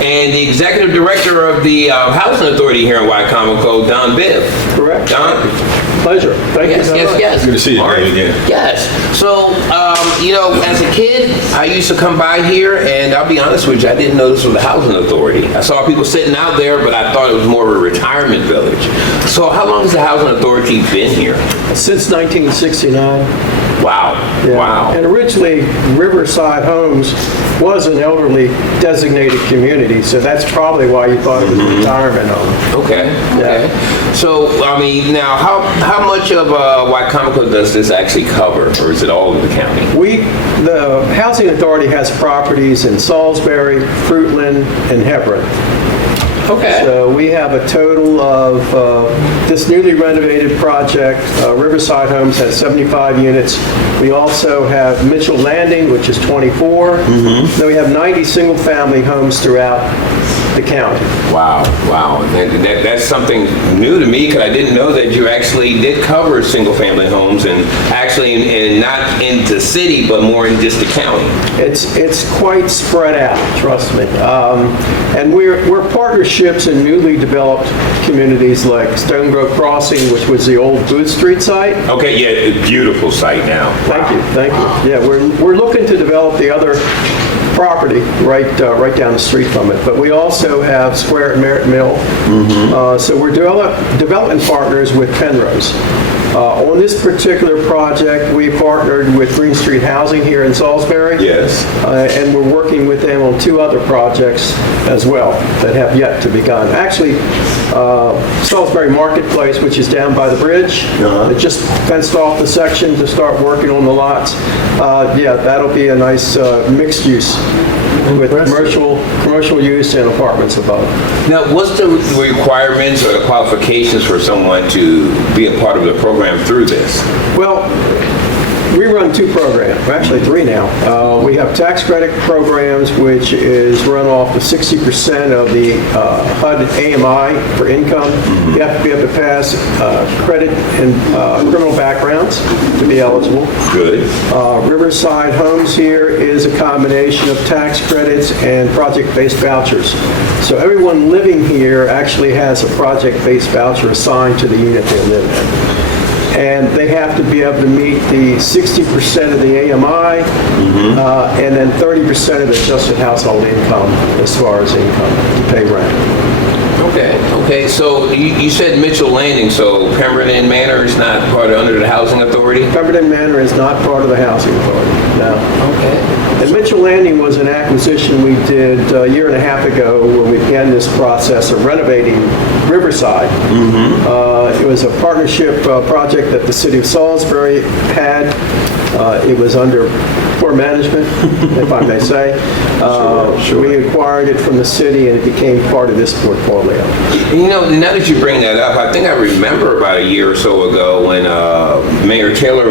And the executive director of the Housing Authority here in Wycomico, Don Bibb. Correct. Don? Pleasure. Thank you so much. Yes. Good to see you again. Yes. So, as a kid, I used to come by here, and I'll be honest with you, I didn't know this was the Housing Authority. I saw people sitting out there, but I thought it was more of a retirement village. So how long has the Housing Authority been here? Since 1969. Wow. Yeah. Wow. And originally, Riverside Homes was an elderly designated community, so that's probably why you thought it was a retirement home. Okay. Yeah. So, now, how much of Wycomico does this actually cover, or is it all of the county? The Housing Authority has properties in Salisbury, Fruitland, and Hebron. Okay. So we have a total of this newly renovated project. Riverside Homes has 75 units. We also have Mitchell Landing, which is 24. Then we have 90 single-family homes throughout the county. Wow. That's something new to me, because I didn't know that you actually did cover single-family homes, and actually not in the city, but more in just the county. It's quite spread out, trust me. And we're partnerships in newly developed communities like Stone Grove Crossing, which was the old Booth Street site. Okay, yeah, a beautiful site now. Thank you. Yeah, we're looking to develop the other property right down the street from it. But we also have Square at Merritt Mill. So we're development partners with Penrose. On this particular project, we partnered with Green Street Housing here in Salisbury. Yes. And we're working with them on 2 other projects as well that have yet to be done. Actually, Salisbury Marketplace, which is down by the bridge, it just fenced off the section to start working on the lots. That'll be a nice mixed use with commercial use and apartments above. Now, what's the requirements or the qualifications for someone to be a part of the program through this? Well, we run 2 programs, actually 3 now. We have tax credit programs, which is run off of 60% of the HUD AMI for income. You have to be able to pass credit and criminal backgrounds to be eligible. Good. Riverside Homes here is a combination of tax credits and project-based vouchers. So everyone living here actually has a project-based voucher assigned to the unit they live in. And they have to be able to meet the 60% of the AMI and then 30% of adjusted household income as far as income to pay rent. Okay. So you said Mitchell Landing, so Pemberton Manor is not under the Housing Authority? Pemberton Manor is not part of the Housing Authority, no. Okay. And Mitchell Landing was an acquisition we did a year and a half ago when we began this process of renovating Riverside. It was a partnership project that the city of Salisbury had. It was under poor management, if I may say. Sure. We acquired it from the city and it became part of this portfolio. Now that you bring that up, I think I remember about a year or so ago when Mayor Taylor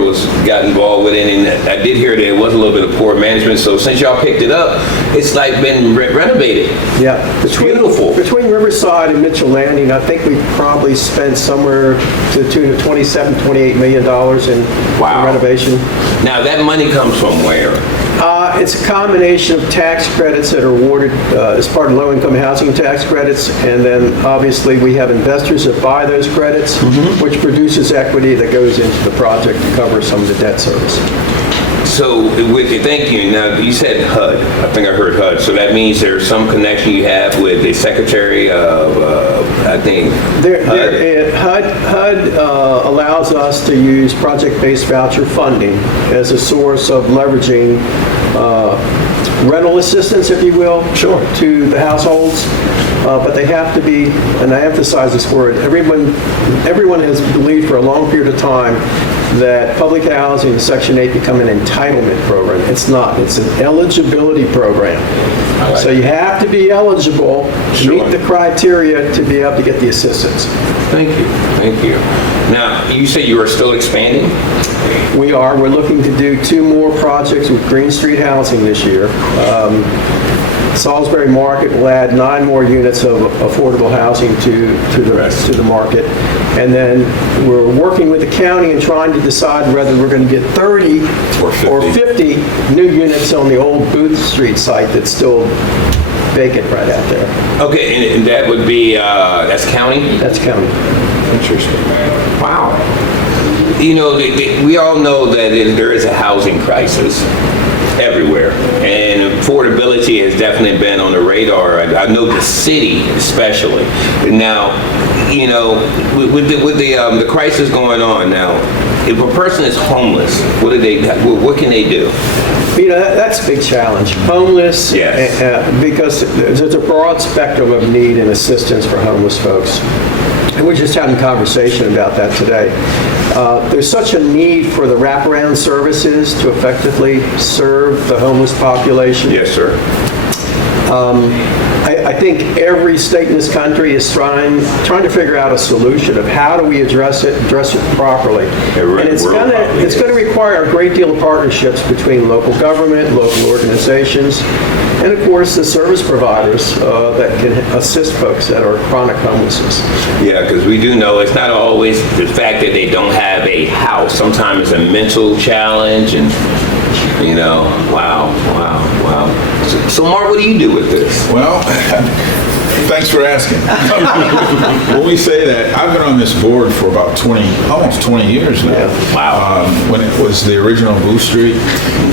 got involved with it, and I did hear that it was a little bit of poor management. So since y'all picked it up, it's like been renovated. Yeah. It's beautiful. Between Riverside and Mitchell Landing, I think we probably spent somewhere to the tune of $27, $28 million in renovation. Now that money comes from where? It's a combination of tax credits that are awarded as part of low-income housing tax credits, and then obviously we have investors that buy those credits, which produces equity that goes into the project to cover some of the debt service. So, thank you. Now, you said HUD. I think I heard HUD. So that means there's some connection you have with the Secretary of, I think, HUD allows us to use project-based voucher funding as a source of leveraging rental assistance, if you will, to the households. But they have to be, and I emphasize this word, everyone has believed for a long period of time that public housing and Section 8 become an entitlement program. It's not. It's an eligibility program. So you have to be eligible, meet the criteria to be able to get the assistance. Thank you. Thank you. Now, you say you are still expanding? We're looking to do 2 more projects with Green Street Housing this year. Salisbury Market will add 9 more units of affordable housing to the market. And then we're working with the county and trying to decide whether we're going to get 30 or 50 new units on the old Booth Street site that's still vacant right out there. Okay, and that would be, that's county? That's county. Interesting. Wow. You know, we all know that there is a housing crisis everywhere, and affordability has definitely been on the radar. I know the city especially. Now, you know, with the crisis going on now, if a person is homeless, what can they do? You know, that's a big challenge. Homeless, Yes. Because there's a broad spectrum of need and assistance for homeless folks. And we're just having a conversation about that today. There's such a need for the wraparound services to effectively serve the homeless population. Yes, sir. I think every state in this country is trying to figure out a solution of how do we address it properly. And it's going to require a great deal of partnerships between local government, local organizations, and of course the service providers that can assist folks that are chronic homelessness. Yeah, because we do know it's not always the fact that they don't have a house. Sometimes it's a mental challenge, and you know, wow. So Mark, what do you do with this? Well, thanks for asking. When we say that, I've been on this board for about almost 20 years now. Yeah. Wow. When it was the original Booth Street.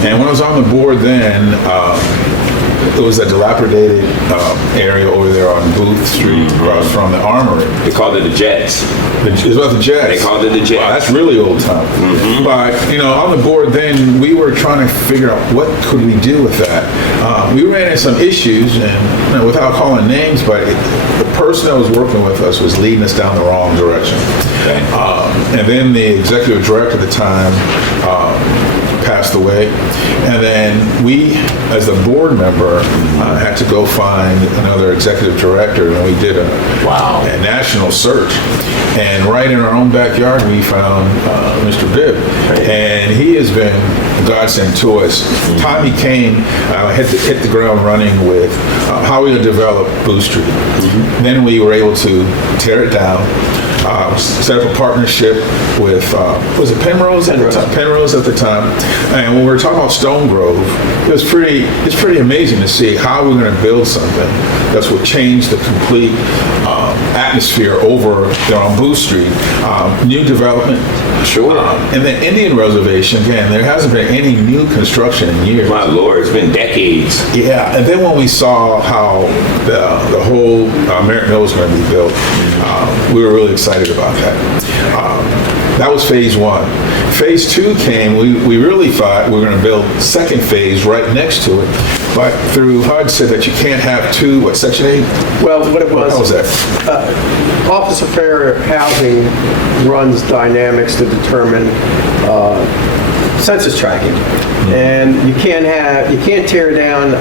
And when I was on the board then, it was a dilapidated area over there on Booth Street, across from the Armory. They called it the Jets. It was about the Jets. They called it the Jets. Wow, that's really old time. Mm-hmm. But, you know, on the board then, we were trying to figure out what could we do with that. We ran into some issues, and you know, without calling names, but the person that was working with us was leading us down the wrong direction. Okay. And then the executive director at the time passed away. And then we, as a board member, had to go find another executive director, and we did a national search. And right in our own backyard, we found Mr. Bibb. And he has been a godsend to us. The time he came, hit the ground running with how we would develop Booth Street. Then we were able to tear it down. Set up a partnership with, was it Penrose? Penrose at the time. And when we were talking about Stone Grove, it's pretty amazing to see how we're going to build something that's what change the complete atmosphere over on Booth Street. New development. Sure. And the Indian Reservation, again, there hasn't been any new construction in years. My Lord, it's been decades. Yeah, and then when we saw how the whole Merritt Mill was going to be built, we were really excited about that. That was phase 1. Phase 2 came, we really thought we were going to build second phase right next to it, but through HUD said that you can't have two, Section 8? Well, what it was, How was that? Office of Fair Housing runs dynamics to determine census tracking, and you can't tear down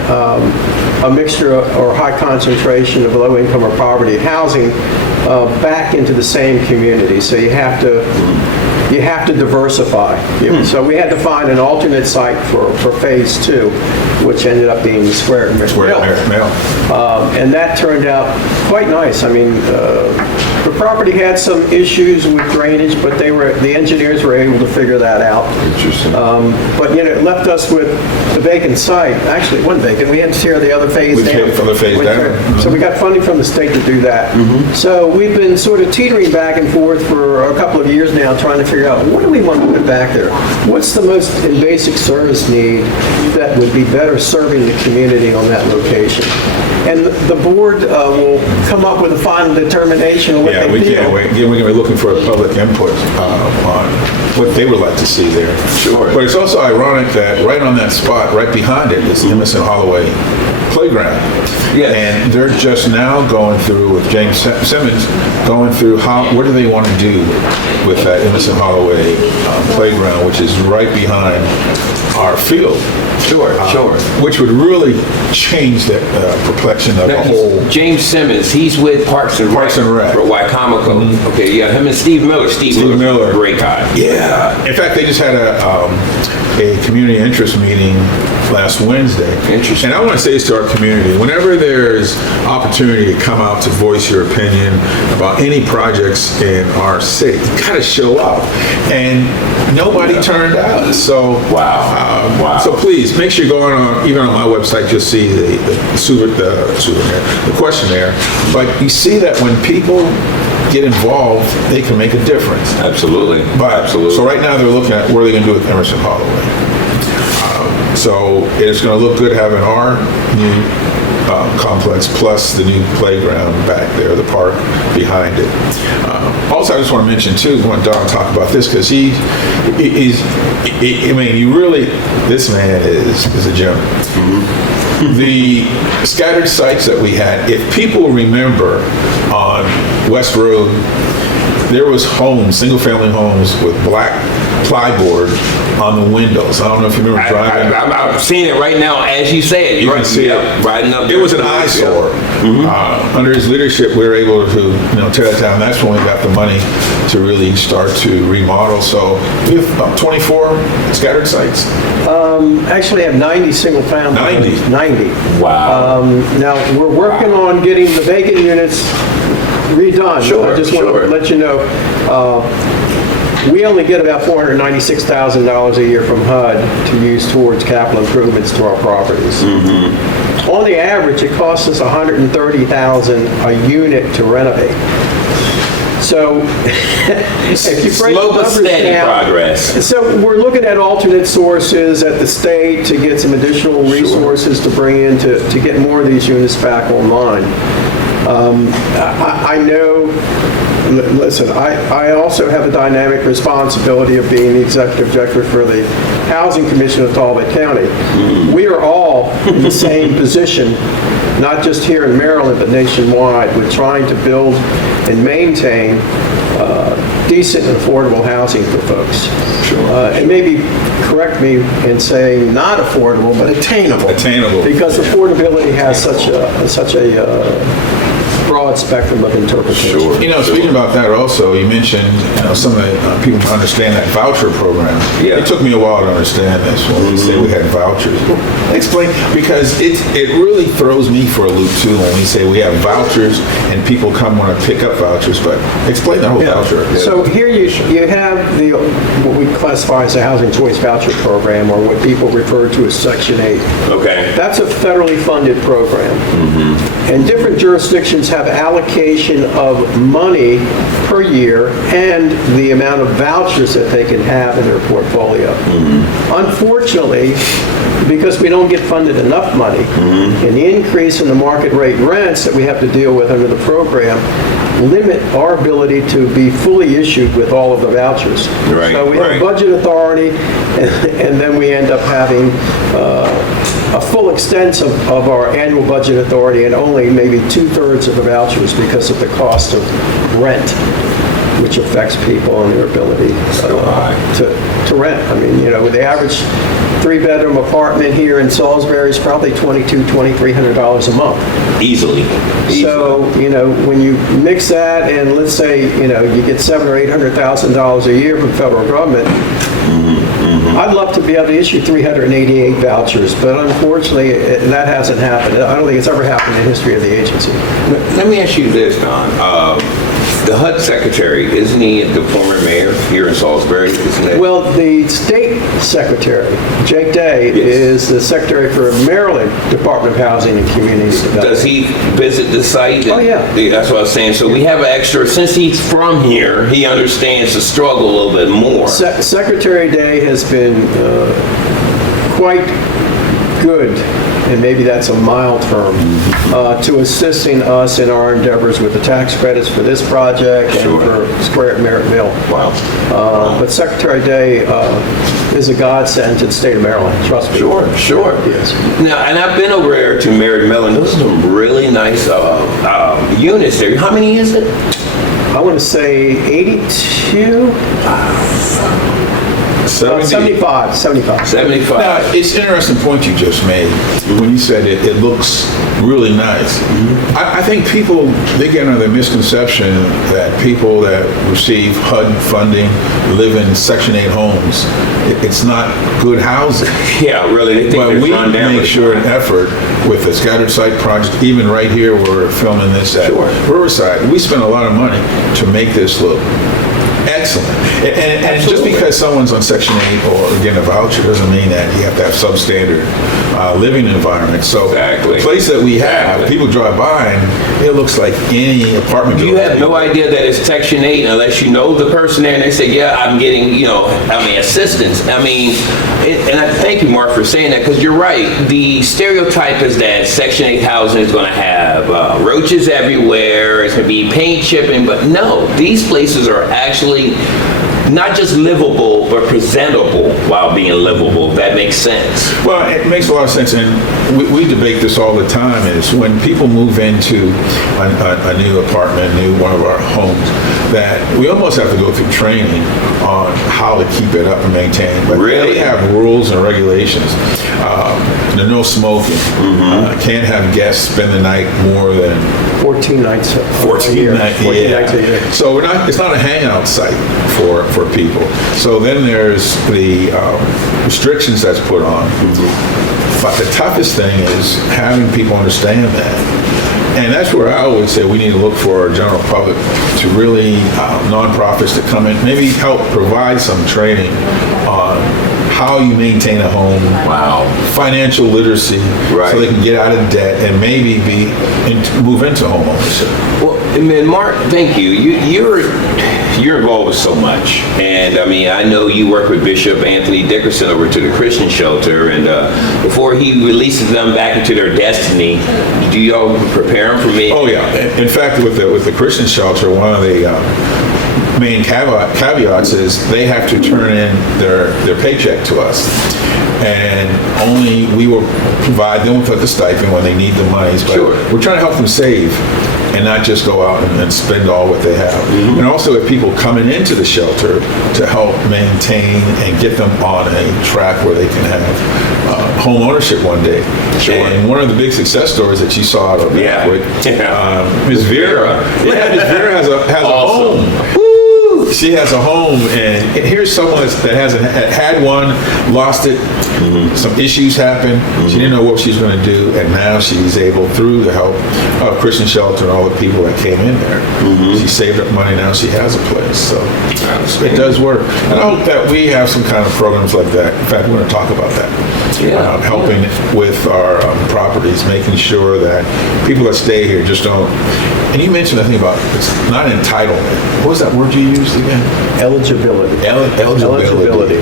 a mixture or high concentration of low income or poverty housing back into the same community. So you have to diversify. So we had to find an alternate site for phase 2, which ended up being the Square at Merritt Mill. And that turned out quite nice. I mean, the property had some issues with drainage, but the engineers were able to figure that out. Interesting. But it left us with the vacant site. Actually, it wasn't vacant. We had to tear the other phase down. We tear the phase down. So we got funding from the state to do that. So we've been sort of teetering back and forth for a couple of years now, trying to figure out what do we want to put back there. What's the most basic service need that would be better serving the community on that location? And the board will come up with a final determination of what they feel. We can't wait. Again, we're going to be looking for public input on what they would like to see there. Sure. But it's also ironic that right on that spot, right behind it, is the Emerson Holloway playground. Yes. And they're just now going through, with James Simmons, going through what do they want to do with that Emerson Holloway playground, which is right behind our field. Sure. Which would really change the complexion of James Simmons, he's with Parks and Rec. For Wycomico. Okay, yeah, him and Steve Miller. Steve Miller, great guy. Yeah. In fact, they just had a community interest meeting last Wednesday. Interesting. And I want to say this to our community. Whenever there's opportunity to come out to voice your opinion about any projects in our city, you got to show up. And nobody turned out. So, wow. So please, make sure you go on, even on my website, you'll see the questionnaire. But you see that when people get involved, they can make a difference. Absolutely. Absolutely. So right now they're looking at what are they going to do with Emerson Holloway. So it's going to look good having our new complex plus the new playground back there, the park behind it. Also, I just want to mention too, when Don talked about this, because he's, I mean, you really, this man is a gem. The scattered sites that we had, if people remember on West Road, there was homes, single-family homes with black plyboard on the windows. I don't know if you remember driving. I'm seeing it right now as you say it. You can see it. Riding up. It was an eyesore. Under his leadership, we were able to tear that down. That's when we got the money to really start to remodel. So we have about 24 scattered sites. Actually have 90 single family. 90. Wow. Now we're working on getting the vacant units redone. Sure, I just want to let you know, we only get about $496,000 a year from HUD to use towards capital improvements to our properties. On the average, it costs us $130,000 a unit to renovate. So if you break slow the but numbers steady down, progress. So we're looking at alternate sources at the state to get some additional resources to bring in to get more of these units back online. I know, listen, I also have a dynamic responsibility of being the executive director for the Housing Commission of Talbot County. We are all in the same position, not just here in Maryland, but nationwide, with trying to build and maintain decent and affordable housing for folks. And maybe correct me in saying not affordable, but attainable. Attainable. Because affordability has such a broad spectrum of interpretation. Speaking about that also, you mentioned some of the people understand that voucher program. Yeah. It took me a while to understand this when we say we had vouchers. Explain, because it really throws me for a loop too when we say we have vouchers and people come want to pick up vouchers, but explain the whole voucher. So here you have what we classify as a housing choice voucher program, or what people refer to as Section 8. Okay. That's a federally funded program. And different jurisdictions have allocation of money per year and the amount of vouchers that they can have in their portfolio. Unfortunately, because we don't get funded enough money, and the increase in the market rate rents that we have to deal with under the program limit our ability to be fully issued with all of the vouchers. So we have budget authority, and then we end up having a full extent of our annual budget authority and only maybe 2/3 of the vouchers because of the cost of rent, which affects people and their ability to rent. I mean, the average 3-bedroom apartment here in Salisbury is probably $2,200-$2,300 a month. Easily. So, when you mix that and let's say, you get $700,000 or $800,000 a year from the federal government, I'd love to be able to issue 388 vouchers, but unfortunately, that hasn't happened. I don't think it's ever happened in the history of the agency. Let me ask you this, Don. The HUD secretary, isn't he the former mayor here in Salisbury? Well, the state secretary, Jake Day, is the secretary for Maryland Department of Housing and Community Development. Does he visit the site? Oh, yeah. That's what I was saying. So we have an extra, since he's from here, he understands the struggle a little bit more. Secretary Day has been quite good, and maybe that's a mild term, to assisting us in our endeavors with the tax credits for this project and for Square at Merritt Mill. Wow. But Secretary Day is a godsend to the state of Maryland, trust me. Sure. Yes. Now, and I've been over there to Merritt Mill, and those are some really nice units there. How many is it? I want to say 82. 75. 75. Now, it's an interesting point you just made when you said it looks really nice. I think people, they get under the misconception that people that receive HUD funding live in Section 8 homes. It's not good housing. Yeah, really, they think But it's we run down. make sure an effort with the scattered site project, even right here where we're filming this at Sure. Riverside, we spend a lot of money to make this look excellent. And just because someone's on Section 8 or getting a voucher doesn't mean that you have to have substandard living environment. So Exactly. the place that we have, people drive by and it looks like any apartment You building. have no idea that it's Section 8 unless you know the person there and they say, yeah, I'm getting, assistance. And I thank you, Mark, for saying that, because you're right. The stereotype is that Section 8 housing is going to have roaches everywhere, it's going to be paint chipping, but no, these places are actually not just livable, but presentable while being livable, if that makes sense. Well, it makes a lot of sense, and we debate this all the time, is when people move into a new apartment, one of our homes, that we almost have to go through training on how to keep it up and maintain. But Really? they have rules and regulations. No smoking. Can't have guests spend the night more than 14 nights. 14 nights a year. So it's not a hangout site for people. So then there's the restrictions that's put on. But the toughest thing is having people understand that. And that's where I always say we need to look for our general public to really, nonprofits to come in, maybe help provide some training on how you maintain a home. Wow. Financial literacy, Right. so they can get out of debt and maybe move into home ownership. Well, and Mark, thank you. You're involved with so much, and I know you work with Bishop Anthony Dickerson over to the Christian Shelter, and before he releases them back into their destiny, do y'all prepare them for me? Oh yeah. In fact, with the Christian Shelter, one of the main caveats is they have to turn in their paycheck to us, and only we will provide them with the stipend when they need the monies. But Sure. we're trying to help them save and not just go out and spend all what they have. And also if people coming into the shelter to help maintain and get them on a track where they can have home ownership one day. Sure. And one of the big success stories that you saw out of Yeah. Ms. Vera. Yeah, Ms. Vera has a Awesome. home. She has a home, and here's someone that hasn't had one, lost it, some issues happened, she didn't know what she was going to do, and now she's able, through the help of Christian Shelter and all the people that came in there, she saved up money, now she has a place, so it does work. And I hope that we have some kind of programs like that. In fact, we're going to talk about that. Yeah. Helping with our properties, making sure that people that stay here just don't. And you mentioned the thing about it's not entitlement. What was that word you used again? Eligibility. Eligibility.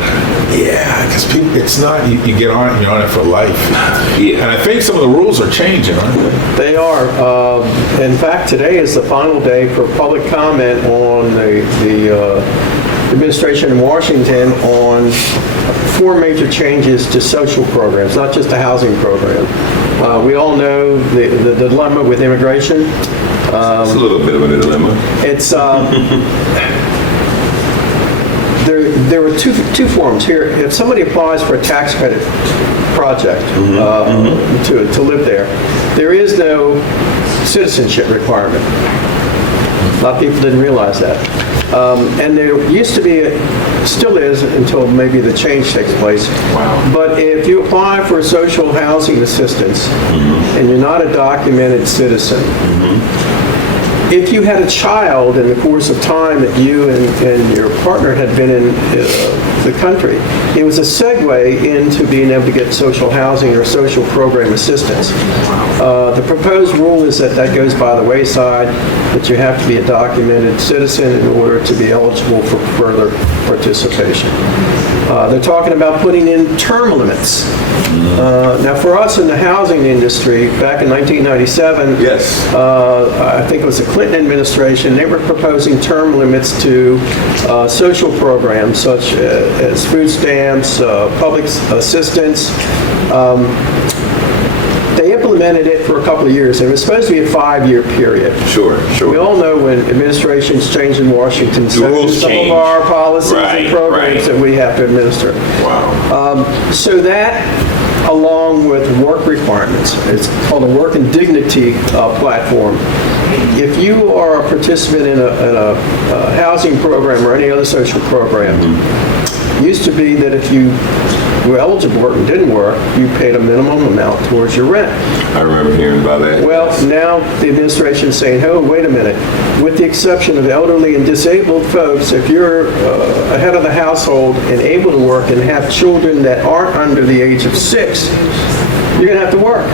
Yeah, because it's not. You get on it, you're on it for life. Yeah. And I think some of the rules are changing, aren't they? They are. In fact, today is the final day for public comment on the administration in Washington on 4 major changes to social programs, not just a housing program. We all know the dilemma with immigration. It's a little bit of a dilemma. It's there were two forms here. If somebody applies for a tax credit project to live there, there is no citizenship requirement. A lot of people didn't realize that. And there used to be, still is until maybe the change takes place. Wow. But if you apply for social housing assistance and you're not a documented citizen, if you had a child in the course of time that you and your partner had been in the country, it was a segue into being able to get social housing or social program assistance. The proposed rule is that goes by the wayside, that you have to be a documented citizen in order to be eligible for further participation. They're talking about putting in term limits. Now, for us in the housing industry, back in 1997, Yes. I think it was the Clinton administration, they were proposing term limits to social programs such as food stamps, public assistance. they implemented it for a couple of years, and it was supposed to be a 5-year period. Sure, We sure. all know when administrations change in Washington, so rules some change. of our policies Right, and programs right. that we have to administer. Wow. So that, along with work requirements, it's called a work and dignity platform. If you are a participant in a housing program or any other social program, it used to be that if you were eligible to work and didn't work, you paid a minimum amount towards your rent. I remember hearing about that. Well, now the administration is saying, oh, wait a minute. With the exception of elderly and disabled folks, if you're a head of the household and able to work and have children that aren't under the age of 6, you're going to have to work.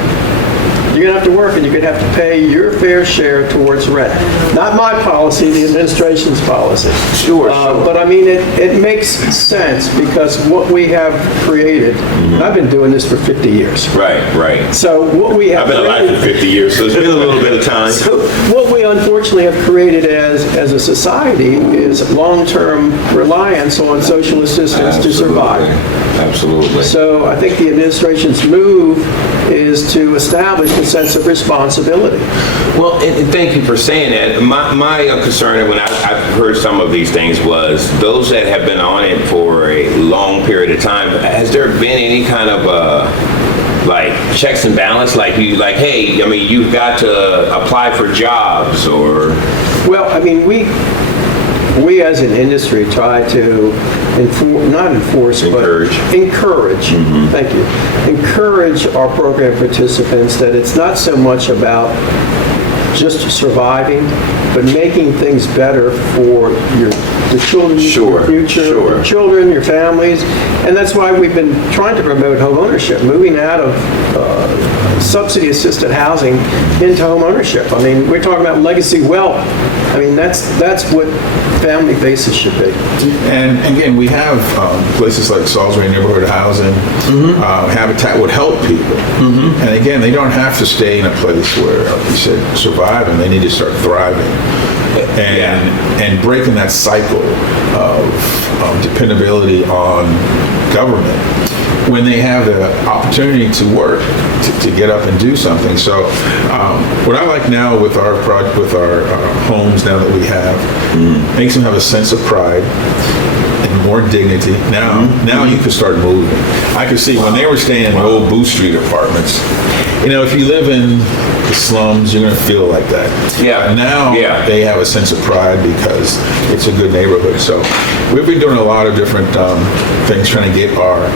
You're going to have to work, and you're going to have to pay your fair share towards rent. Not my policy, the administration's policy. Sure, But I mean, it makes sense because what we have created, and I've been doing this for 50 years. Right, right. So what we have I've been alive for 50 years, so it's been a little bit of time. So what we unfortunately have created as a society is long-term reliance on social assistance to survive. Absolutely. So I think the administration's move is to establish a sense of responsibility. Well, and thank you for saying that. My concern when I've heard some of these things was those that have been on it for a long period of time, has there been any kind of like checks and balance, hey, I mean, you've got to apply for jobs or... Well, I mean, we as an industry try to Encourage. encourage, thank you, encourage our program participants that it's not so much about just surviving, but making things better for the children, Sure, your future, sure. your children, your families, and that's why we've been trying to promote home ownership, moving out of subsidy-assisted housing into home ownership. I mean, we're talking about legacy wealth. I mean, that's what family basis should be. And again, we have places like Salisbury Neighborhood Housing, Habitat would help people. And again, they don't have to stay in a place where, like you said, surviving. They need to start thriving and breaking that cycle of dependability on government when they have the opportunity to work, to get up and do something. So what I like now with our project, with our homes now that we have, makes them have a sense of pride and more dignity. Now you can start moving. I could see when they were staying in the old Booth Street apartments, you know, if you live in the slums, you're going to feel like that. Yeah. Now they have a sense of pride because it's a good neighborhood. So we've been doing a lot of different things trying to get our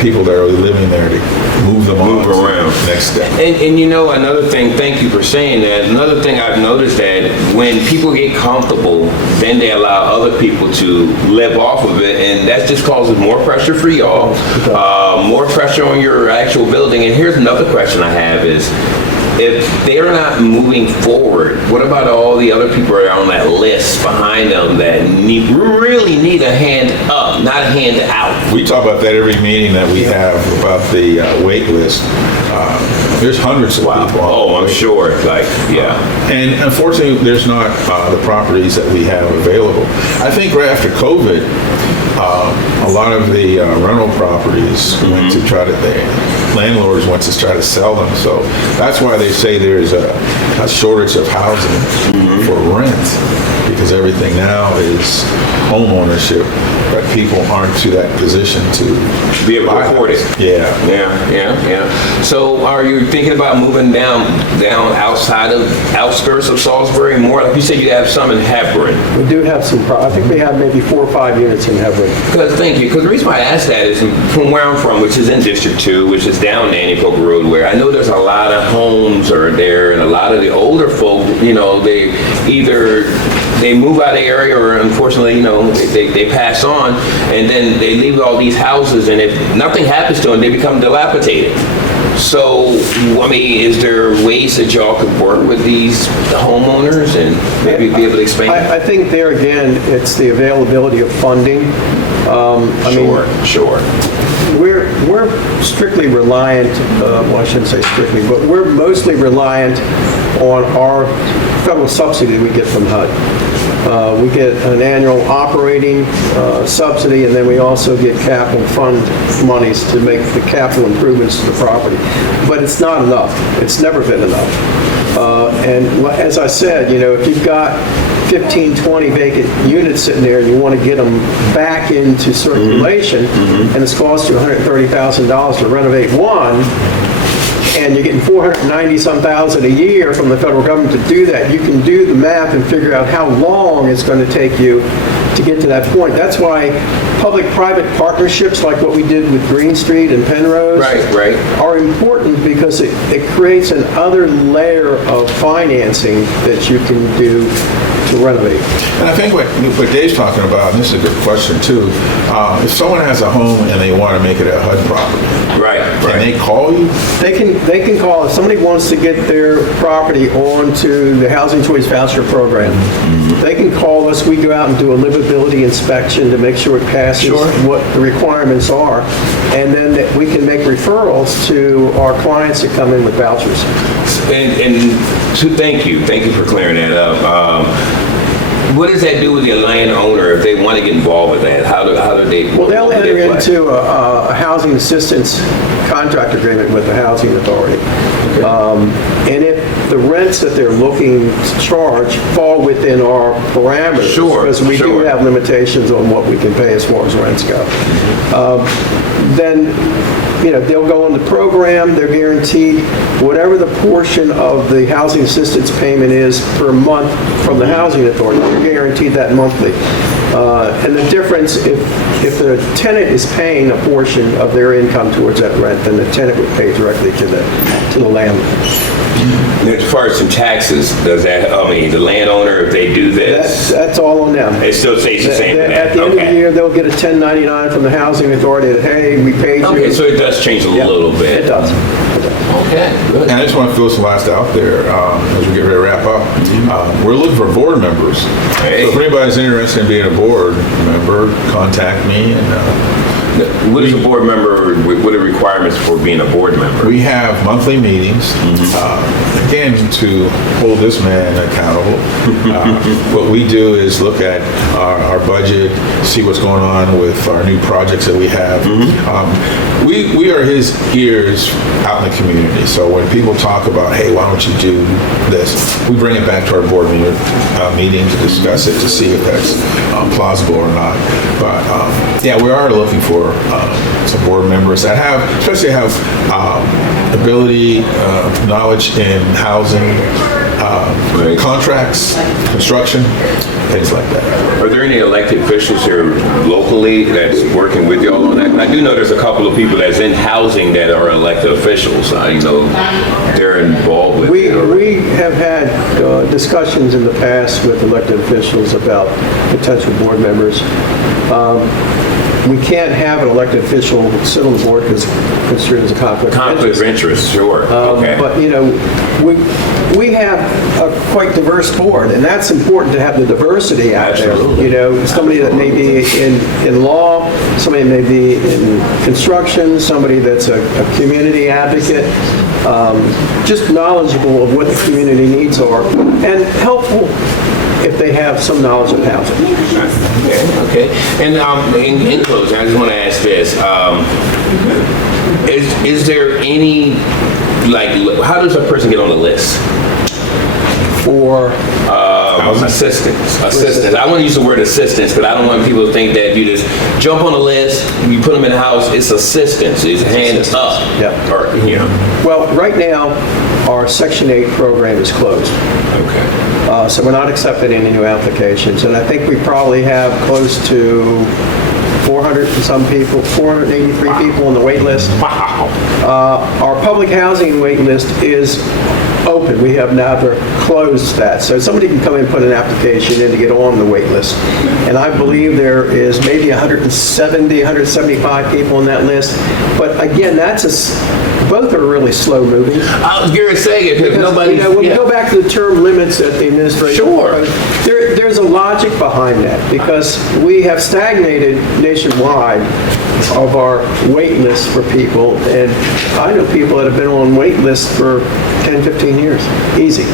people that are living there to move them on around. Next step. And you know, another thing, thank you for saying that. Another thing I've noticed that when people get comfortable, then they allow other people to live off of it, and that just causes more pressure for y'all, more pressure on your actual building. And here's another question I have is, if they're not moving forward, what about all the other people that are on that list behind them that really need a hand up, not a hand out? We talk about that every meeting that we have about the wait list. There's hundreds of people. Oh, I'm sure. And unfortunately, there's not the properties that we have available. I think right after COVID, a lot of the rental properties went to try to, landlords went to try to sell them. So that's why they say there's a shortage of housing for rent, because everything now is home ownership, but people aren't to that position to be able to afford it. Yeah. So are you thinking about moving down outside of outskirts of Salisbury more? Like you said, you have some in Hebron. We do have some, I think we have maybe 4 or 5 units in Hebron. Thank you. Because the reason why I asked that is from where I'm from, which is in District 2, which is down Nanny Poke Road, where I know there's a lot of homes are there, and a lot of the older folk, you know, they either move out of the area or unfortunately, you know, they pass on, and then they leave all these houses, and if nothing happens to them, they become dilapidated. So, I mean, is there ways that y'all could work with these homeowners and maybe be able to explain? I think there again, it's the availability of funding. Sure. We're strictly reliant, well, I shouldn't say strictly, but we're mostly reliant on our federal subsidy we get from HUD. We get an annual operating subsidy, and then we also get capital fund monies to make the capital improvements to the property. But it's not enough. It's never been enough. And as I said, if you've got 15, 20 vacant units sitting there and you want to get them back into circulation, and it's cost you $130,000 to renovate one, and you're getting $490-some thousand a year from the federal government to do that, you can do the math and figure out how long it's going to take you to get to that point. That's why public-private partnerships like what we did with Green Street and Penrose are important, because it creates another layer of financing that you can do to renovate. And I think what Dave's talking about, and this is a good question too, if someone has a home and they want to make it a HUD property, can they call you? They can call. If somebody wants to get their property onto the Housing Choice Voucher Program, they can call us. We go out and do a livability inspection to make sure it passes what the requirements are, and then we can make referrals to our clients that come in with vouchers. Thank you for clearing that up. What does that do with the landowner if they want to get involved with that? How do they? Well, they'll enter into a housing assistance contract agreement with the housing authority. And if the rents that they're looking to charge fall within our parameters, because we do have limitations on what we can pay as far as rents go, then they'll go on the program. They're guaranteed whatever the portion of the housing assistance payment is per month from the housing authority. They're guaranteed that monthly. And the difference, if the tenant is paying a portion of their income towards that rent, then the tenant would pay directly to the landlord. As far as some taxes, does that, the landowner, if they do this? That's all on them. It still stays the same. At the end of the year, they'll get a 1099 from the housing authority that, hey, we paid you. Okay, so it does change a little bit. It does. Okay, good. And I just want to throw some last out there as we get ready to wrap up. We're looking for board members. Hey. So if anybody's interested in being a board member, contact me. And what is a board member? What are the requirements for being a board member? we have monthly meetings, again, to hold this man accountable. What we do is look at our budget, see what's going on with our new projects that we have. We are his ears out in the community. So when people talk about, hey, why don't you do this? We bring it back to our board meeting to discuss it, to see if that's plausible or not. But yeah, we are looking for some board members that especially have ability, knowledge in housing, contracts, construction, things like that. Are there any elected officials here locally that's working with y'all on that? I do know there's a couple of people that's in housing that are elected officials. They're involved with We have had discussions in the past with elected officials about potential board members. We can't have an elected official sit on the board because considered as a conflict Conflict of interest, sure. Okay. But, we have a quite diverse board, and that's important to have the diversity out Absolutely. there. Somebody that may be in law, somebody may be in construction, somebody that's a community advocate, just knowledgeable of what the community needs are, and helpful if they have some knowledge of housing. Okay. And in closing, I just want to ask this. Is there any, how does a person get on the list? For assistance. I want to use the word assistance because I don't want people to think that you just jump on the list, you put them in the house. It's assistance. It's hands up. Yep. Or, Well, right now, our Section 8 program is closed. Okay. So we're not accepting any new applications. And I think we probably have close to 400 and some people, 483 people on the wait list. Wow. Our public housing wait list is open. We have never closed that. So somebody can come in and put an application in to get on the wait list. And I believe there is maybe 170, 175 people on that list. But again, both are really slow moving. I was going to say, if nobody... when we go back to the term limits that the administration... Sure. There's a logic behind that, because we have stagnated nationwide of our wait list for people, and I know people that have been on wait lists for 10, 15 years, easy.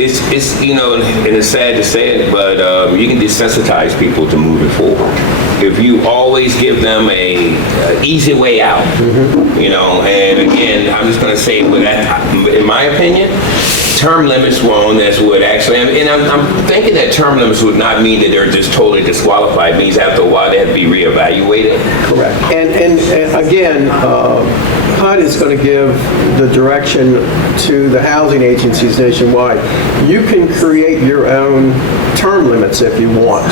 It's you know, and it's sad to say it, but you can desensitize people to moving forward. If you always give them a easy way out, you know, and again, I'm just going to say, with that, in my opinion, term limits one, that's what actually, and I'm thinking that term limits would not mean that they're just totally disqualified. It means after a while they have to be reevaluated. Correct. And again, HUD is going to give the direction to the housing agencies nationwide. You can create your own term limits if you want.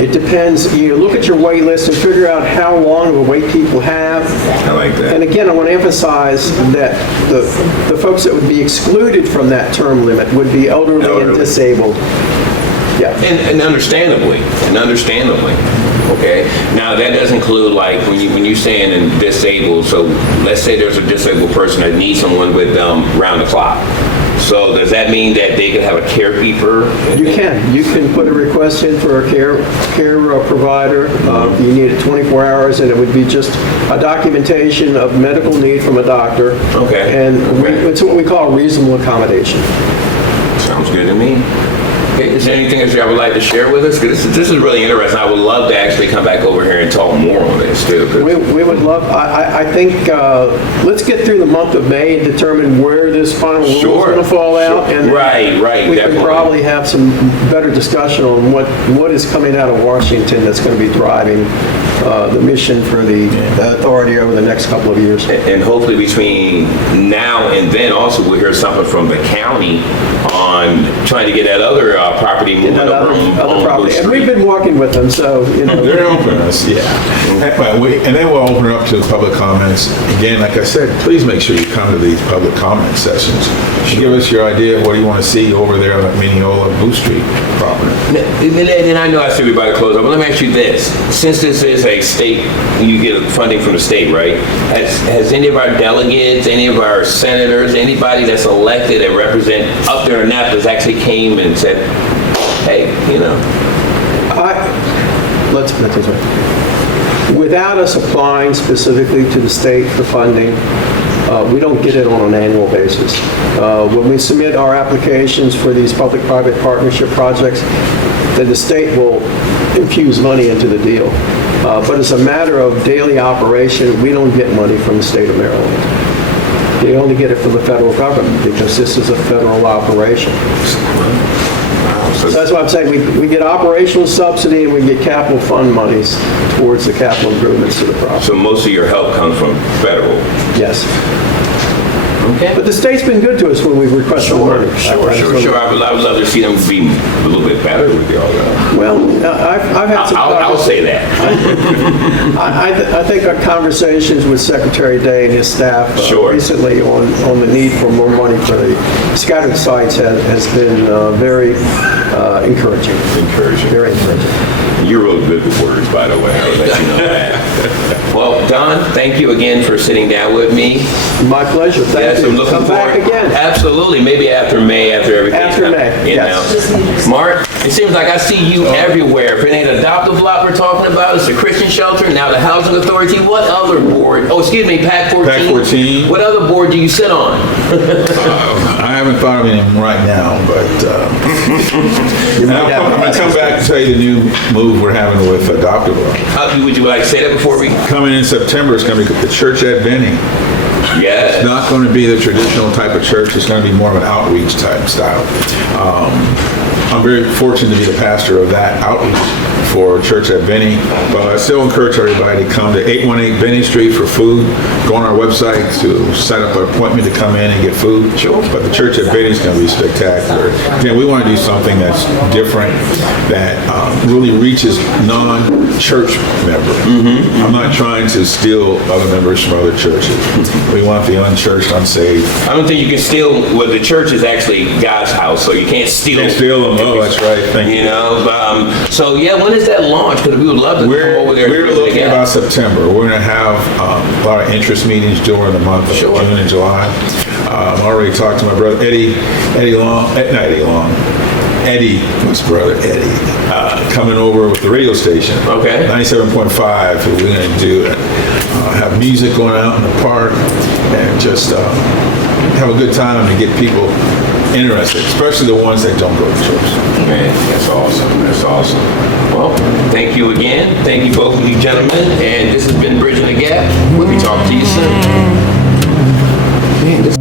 It depends. You look at your wait list and figure out how long of a wait people have. I like that. And again, I want to emphasize that the folks that would be excluded from that term limit would be elderly and disabled. Yeah. And understandably, okay? Now, that does include, like, when you're saying and disabled, so let's say there's a disabled person that needs someone with them round the clock. So does that mean that they could have a carekeeper? You can. You can put a request in for a care provider. You need it 24 hours, and it would be just a documentation of medical need from a doctor. Okay. And it's what we call reasonable accommodation. Sounds good to me. Okay, is there anything else you would like to share with us? 'Cause this is really interesting. I would love to actually come back over here and talk more on this too. We would love, I think, let's get through the month of May and determine where this final rule is going to fall out. And Right, we definitely. can probably have some better discussion on what is coming out of Washington that's going to be driving the mission for the authority over the next couple of years. And hopefully between now and then also we'll hear something from the county on trying to get that other property moving That over other on property. Blue And we've Street. been working with them, so, you know. They're open to us, yeah. And then we'll open it up to public comments. Again, like I said, please make sure you come to these public comment sessions. Give us your idea of what you want to see over there on that Mineola Blue Street property. And I know I said we about to close up, but let me ask you this. Since this is a state, you get funding from the state, right? Has any of our delegates, any of our senators, anybody that's elected that represent up there in Annapolis actually came and said, hey, you know? Let's put it this way. Without us applying specifically to the state for funding, we don't get it on an annual basis. When we submit our applications for these public-private partnership projects, then the state will infuse money into the deal. But as a matter of daily operation, we don't get money from the state of Maryland. We only get it from the federal government because this is a federal operation. So that's why I'm saying we get operational subsidy and we get capital fund monies towards the capital improvements to the property. So most of your help comes from federal. Yes. Okay. But the state's been good to us when we've requested money. Sure. I would love to see them be a little bit better with y'all. Well, I've had some. I'll say that. I think our conversations with Secretary Day and his staff recently on the need for more money for the scattered sites has been very encouraging. Very encouraging. You're real good with words, by the way. I'll let you know that. Well, Don, thank you again for sitting down with me. My pleasure. Thank you. I'm looking Come back forward. again. Absolutely. Maybe after May, after everything. After May, yes. Mark, it seems like I see you everywhere. If it ain't Adopt a Block we're talking about, it's a Christian shelter, now the Housing Authority. What other board? Oh, excuse me, PAC 14. PAC 14. What other board do you sit on? I haven't thought of any right now, but I'm going to come back and tell you the new move we're having with Adopt a Block. Would you like to say that before we... Coming in September, it's going to be the Church at Benny. Yes. It's not going to be the traditional type of church. It's going to be more of an outreach type style. I'm very fortunate to be the pastor of that outreach for Church at Benny, but I still encourage everybody to come to 818 Benny Street for food. Go on our website to set up an appointment to come in and get food. Sure. But the Church at Benny is going to be spectacular. Again, we want to do something that's different, that really reaches non-church members. Mm-hmm. I'm not trying to steal other members from other churches. We want the unchurched, unsaved. I don't think you can steal... Well, the church is actually God's house, so you can't steal... Can't steal them. Oh, that's right. Thank you. You know, so yeah, when is that launch? Because we would love to come over there. We're looking about September. We're going to have a lot of interest meetings during the month of June and July. I'm already talked to my brother Eddie Long, not Eddie Long. Eddie, his brother Eddie, coming over with the radio station. Okay. 97.5. We're going to do have music going out in the park and just have a good time and get people interested, especially the ones that don't go to church. Man, that's awesome. That's awesome. Well, thank you again. Thank you both of you gentlemen. And this has been Bridging the Gap. We'll be talking to you soon. Man, this